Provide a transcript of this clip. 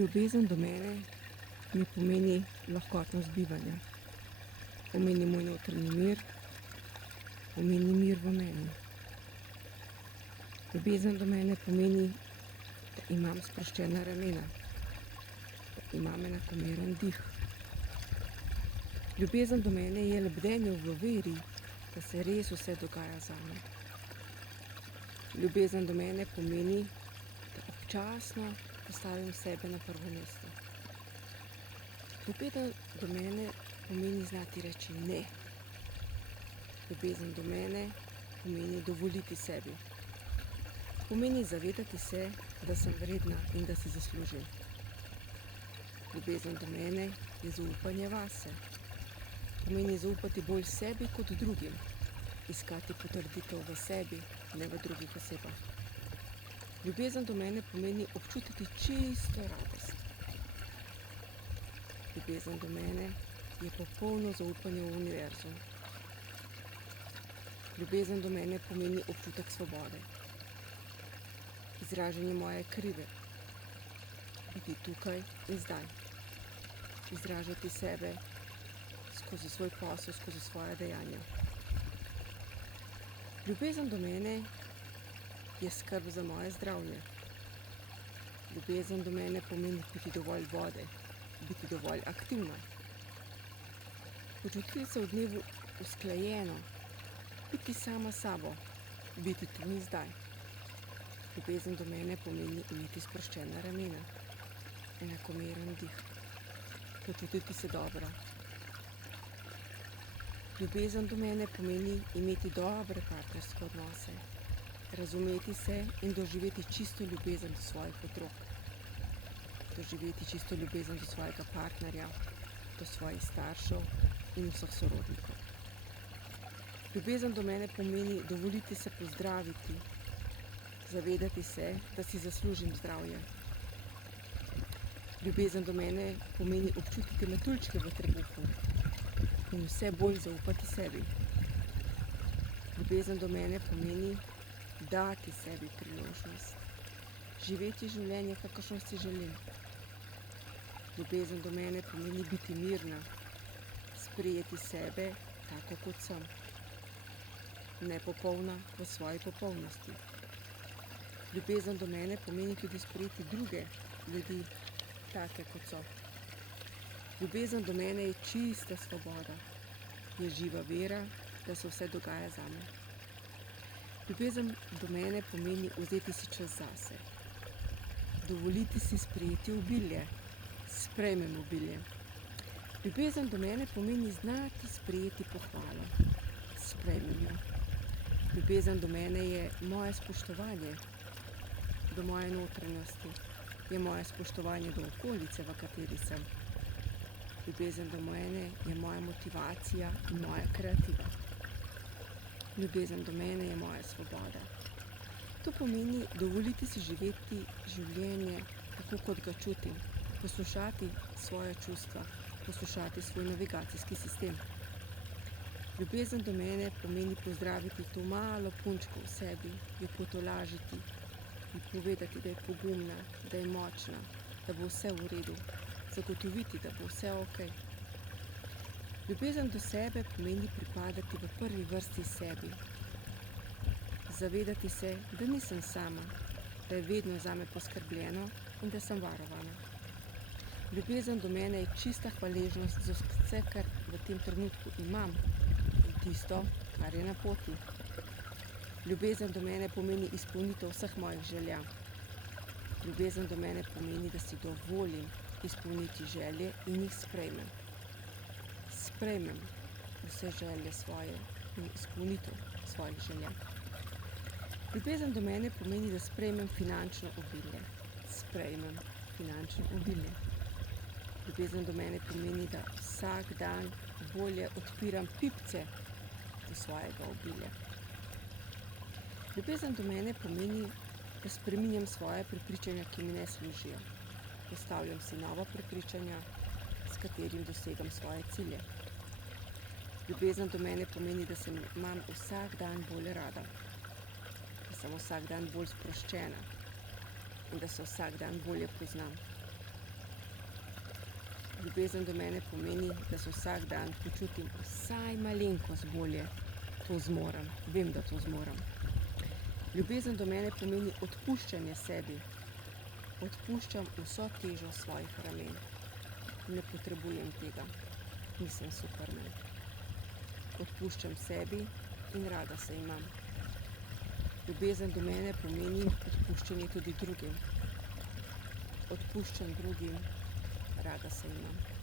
Ljubezen do mene mi pomeni lahkotnost bivanja, pomeni moj notranji mir, pomeni mir v meni. Ljubezen do mene pomeni, da imam sproščena ramena, da imam enakomeren dih. Ljubezen do mene je lebdenje v veri, da se res vse dogaja zame. Ljubezen do mene pomeni, da občasno postavim sebe na prvo mesto. Ljubezen do mene pomeni znati reči ne. Ljubezen do mene pomeni dovoliti sebi. Pomeni zavedati se, da sem vredna in da si zaslužim. Ljubezen do mene je zaupanje vase. Pomeni zaupati bolj sebi kot drugim, iskati potrditev v sebi, ne v drugih osebah. Ljubezen do mene pomeni občutiti čisto radost. Ljubezen do mene je popolno zaupanje v univerzum. Ljubezen do mene pomeni občutek svobode. Izražanje moje krive. Biti tukaj in zdaj. Izražati sebe skozi svoj posel, skozi svoje dejanja. Ljubezen do mene je skrb za moje zdravje. Ljubezen do mene pomeni piti dovolj vode, biti dovolj aktivna. Počutiti se v dnevu usklajeno, biti sama sabo, biti tu in zdaj. Ljubezen do mene pomeni imeti sproščena ramena, enakomeren dih, počutiti se dobro. Ljubezen do mene pomeni imeti dobre partnerske odnose, razumeti se in doživeti čisto ljubezen do svojih otrok, doživeti čisto ljubezen do svojega partnerja, do svojih staršev in vseh sorodnikov. Ljubezen do mene pomeni dovoliti se pozdraviti, zavedati se, da si zaslužim zdravje. Ljubezen do mene pomeni občutiti metuljčke v trebuhu in vse bolj zaupati sebi. Ljubezen do mene pomeni dati sebi priložnost, živeti življenje, kakršno si želim. Ljubezen do mene pomeni biti mirna, sprejeti sebe tako, kot sem, nepopolna v svoji popolnosti. Ljubezen do mene pomeni tudi sprejeti druge ljudi, take, kot so. Ljubezen do mene je čista svoboda, je živa vera, da se vse dogaja zame. Ljubezen do mene pomeni vzeti si čas zase, dovoliti si sprejeti obilje, sprejmem obilje. Ljubezen do mene pomeni znati sprejeti pohvalo, sprejmem jo. Ljubezen do mene je moje spoštovanje do moje notranjosti, je moje spoštovanje do okolice, v kateri sem. Ljubezen do mene je moja motivacija in moja kreativa. Ljubezen do mene je moja svoboda. To pomeni dovoliti si živeti življenje tako, kot ga čutim, poslušati svoje čustva, poslušati svoj navigacijski sistem. Ljubezen do mene pomeni pozdraviti to malo punčko v sebi, jo potolažiti, ji povedati, da je pogumna, da je močna, da bo vse v redu, zagotoviti, da bo vse okej. Ljubezen do sebe pomeni pripadati v prvi vrsti sebi, zavedati se, da nisem sama, da je vedno zame poskrbljeno in da sem varovana. Ljubezen do mene je čista hvaležnost za vse, kar v tem trenutku imam in tisto, kar je na poti. Ljubezen do mene pomeni izpolnitev vseh mojih želja. Ljubezen do mene pomeni, da si dovolim izpolniti želje in jih sprejmem. Sprejmem vse želje svoje in izpolnitev svojih želja. Ljubezen do mene pomeni, da sprejmem finančno obilje. Sprejmem finančno obilje. Ljubezen do mene pomeni, da vsak dan bolje odpiram pipce do svojega obilja. Ljubezen do mene pomeni, da spreminjam svoje prepričanja, ki mi ne služijo. Postavljam si nova prepričanja, s katerim dosegam svoje cilje. Ljubezen do mene pomeni, da se imam vsak dan bolj rada, da sem vsak dan bolj sproščena in da se vsak dan bolje poznam. Ljubezen do mene pomeni, da se vsak dan počutim vsaj malenkost bolje. To zmorem, vem, da to zmorem. Ljubezen do mene pomeni odpuščanje sebi. Odpuščam vso težo svojih ramen. Ne potrebujem tega. Nisem Superman. Odpuščam sebi in rada se imam. Ljubezen do mene pomeni odpuščanje tudi drugim. Odpuščam drugim, rada se imam.